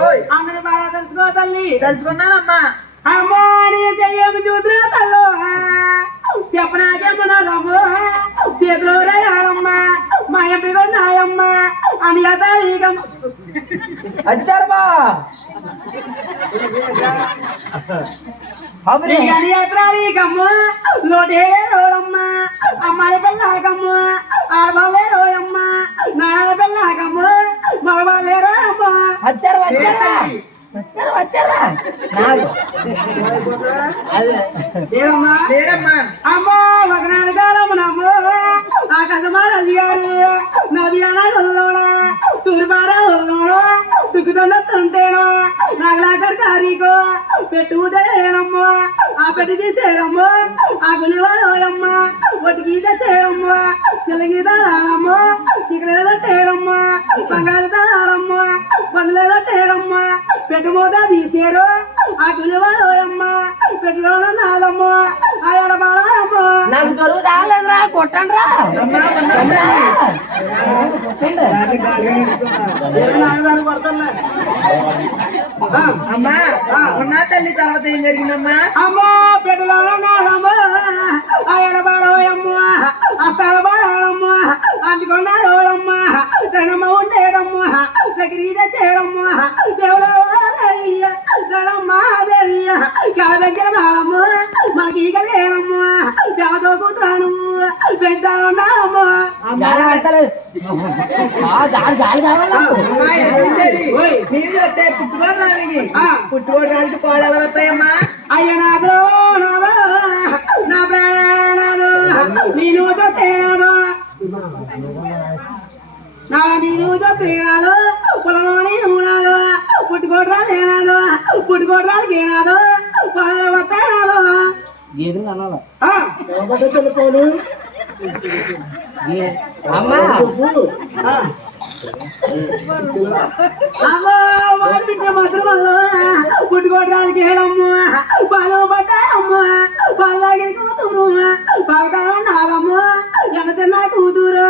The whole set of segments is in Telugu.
అందరి బాగా తెలుసుకో తల్లి. తెలుసుకున్నానమ్మా. అమ్మా నీ చెయ్యము చూతున్నా తల్లు. చెప్పనాకేమన్నదమ్మ చేతిలో రాయమ్మ మా ఎంపిక నాయమ్మ. అని నీ అతీకమ్మ లోటే రోడమ్మ వచ్చారు? వచ్చారా వచ్చారు? నాకు అమ్మో ఒకనాడు తూర్పారా దుక్కుతున్న తుంటేనో. నగలాకర్ కారీకో పెట్టు ఉదయమ్మా ఆ పెట్టి తీసేయమ్మా ఆ గులివాడోయమ్మ గీత చేయమ్మా చిలగీత రానమ్మో చికెన్ టేరమ్మా బంగారు తాళమ్మ బంగులో టేరమ్మా పెట్టుమోత తీసేరు ఆ గులివాడోయమ్మ పెట్టులో నాదమ్మో ఆ ఎడబాల నాకు దొరుకు రాలేదురా కొట్టండి రా అమ్మా ఉన్నా తల్లి తర్వాత ఏం జరిగిందమ్మా అమ్మో పెట్టులో నాదమ్మో ఆ ఎడబాడోయమ్మ రణమ్మ ఉండేడమ్మ దగ్గరికి తెచ్చేయడమ్మ దేవుడు రణమ్మ దేవియ దగ్గర నాడమ్మ మనకి ఇక లేడమ్మ పేదో కూతురాను పెద్ద ఉన్నాడమ్మ జాలి పెడతారు ఆ, జాలి జాలి కావాలి నాకు. అమ్మా ఎక్కడికి ఓయ్. నీళ్ళు వస్తే పుట్టుకోడు రాలికి. పుట్టుకోడు రాలికి పాలు ఎలా వస్తాయమ్మా అయ్య నాదో నాదో నా ప్రాణాలు నేను తొట్టేనాదో నా నీరు తొట్టేనాదో పొలంలోని నూనాదో పుట్టుకోట్రా లేనాదో పుట్టుకోట్రాలకి ఏనాదో వస్తానాదో గేదెలు అనాలి. గే- అమ్మా! పుట్టుకోవడానికి ఏడమ్మ పాలు పట్టాయమ్మ పాలు తాగే కూతురు పగతా ఉన్నారమ్మ ఎంత తిన్నా కూతురు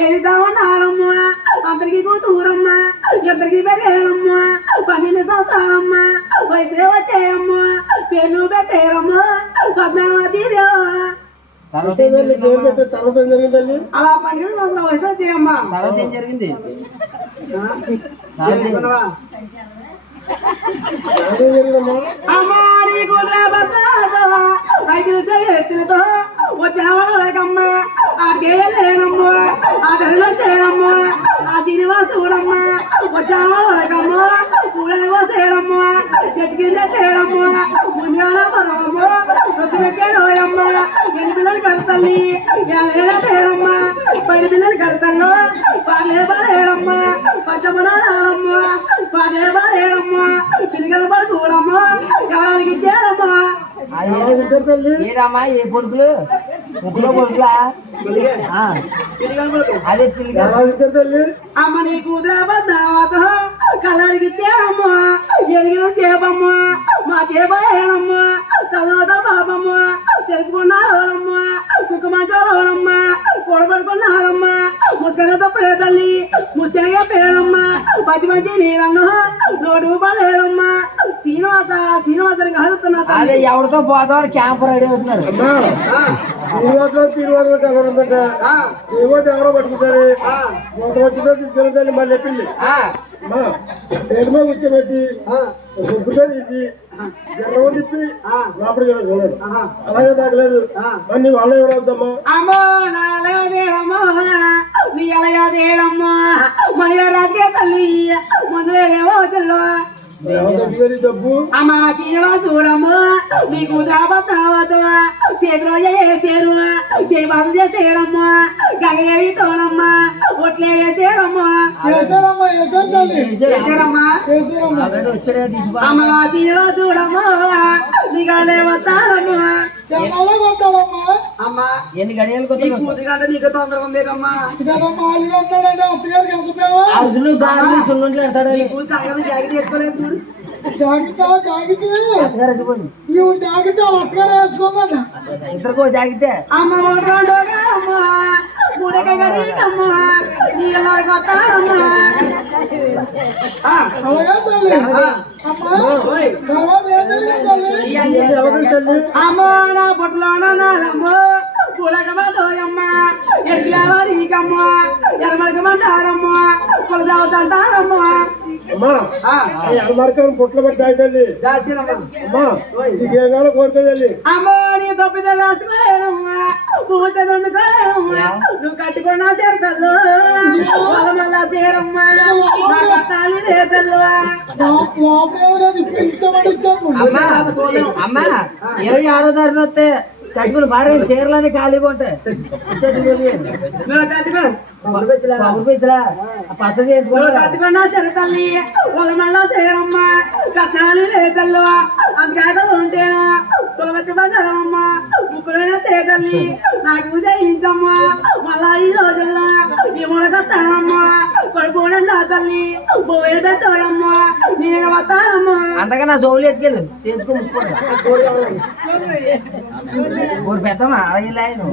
ఎదుతా ఉన్నారమ్మ అందరికి కూతురమ్మ ఇద్దరికి పెరిగేయమ్మ పన్నెండు సంవత్సరాలమ్మ వయసే వచ్చాయమ్మ పేరు పెట్టేయమ్మ అలా పన్నెండు సంవత్సరాల వయసు వచ్చాయమ్మ తర్వాత ఏం జరిగింది? అమ్మాని కుదరబద్దాదో రైతులు ఎత్తులతో ఆ ఆ ధరలో చేయడమ్మ ఆ సినిమా చూడమ్మ చెట్టు కింద పెట్టేడోయమ్మ. ఎన్ని పిల్లలు కడతల్లి ఎలా చేయడమ్మ పది పిల్లలు కడతల్లో పాలే పడేయడమ్మ పచ్చమనాడమ్మ పాలే పడేయడమ్మ పిల్లల పడి చూడమ్మ. ఎవరికి ఇచ్చారమ్మా ఏదమ్మా ఏ పొడుకులు ముక్కులో పొడుకులా ఆ, అదే పిల్లగా అమ్మ నీ కూతురు అబద్ధావత కలరికి ఇచ్చాడమ్మ ఎదిగిన చేపమ్మ. మా చేప ఏడమ్మ. తర్వాత పాపమ్మ తెలుసుకున్నారమ్మ కుక్క మంచాలమ్మ కూడబడుకున్నారమ్మ ముస్కరతో పడే తల్లి ముస్కరగా పేరమ్మ మంచి మంచి నీరన్న నూరు రూపాయలు ఏడమ్మ శ్రీనివాస శ్రీనివాసని కలుగుతున్నా అదే ఎవరితో పోతామని క్యాంప్ రెడీ అవుతున్నారు. కలవడంతట ఆ, ఏవో ఎవరో పట్టుకుంటారు. వచ్చిందో తీసుకెళ్తాను మళ్ళీ చెప్పింది. ఆ, మా కూర్చోబెట్టి తీసి లోపలికి ఆహా. అలాగే తాగలేదు ఆ. అన్ని వాళ్ళే ఎవరు వద్దమ్మా అమ్మో నాలేదేమో నీ అలయాదేడమ్మో మన రాత్రి తల్లి డబ్బు అమ్మ శ్రీనివాసుడమ్మో నీకు దాబతావతో చేతిలో చేసేరు చేబాలు చేసేరమ్మో గంగయ్య తోడమ్మ ఒట్లే చేసేరమ్మా ఎన్ని గడియలు నీ కొత్త కూతురు కంటే నీకు తొందరగా ఉందేకమ్మా ఇదమ్మా అల్లుడు ఉన్నాడంటే అత్తగారికి ఎంత ప్రేమ అసలు గాలి చేసుకోలేదు చూడు. జాకెట్ జాకెట్ ఈ జాకెట్ అసలు వేసుకోదన్న ఇద్దరికో జాగితే అమ్మ. అమ్మ ముడకగడికమ్మ నీళ్ళకి వస్తానమ్మా అలాగే తల్లి అమ్మా తర్వాత ఏం జరిగింది తల్లి అమ్మ. నా పొట్టులోన నాదమ్మ పులకమతోయమ్మ ఎట్లవరీకమ్మ ఎర్మలకమంటారమ్మ కొలసాగుతంటారమ్మ అమ్మా అమర్కం పుట్ల పెట్టి తల్లి అమ్మా నీకేం కావాలో కోరుకో తల్లి. అమ్మ నీ దండుకోయమ్మ నువ్వు కట్టుకున్న చేరతల్లు. మళ్ళా చేరమ్మ. అమ్మా ఇరవై ఆరో తారీఖు వస్తే కట్టుకుని భార్య చీరలని ఖాళీగా ఉంటాయి. పిచ్చలా పచ్చడి చేరమ్మ కట్టాలి రేతల్లు ఉంటేనా? తులసి బంగారమ్మ నాకు ఉదయించమ్మా మళ్ళా ఈ రోజుల్లో ఈ మునకత్తానమ్మా పడుకోవడం నా తల్లి పోయే పెట్టోయమ్మా నేను వస్తానమ్మా. అంతగా నా సోవులు ఎట్టుకెళ్ళు చేసుకుని ఇప్పుడు పెద్దమ్మా అలాగే లాయను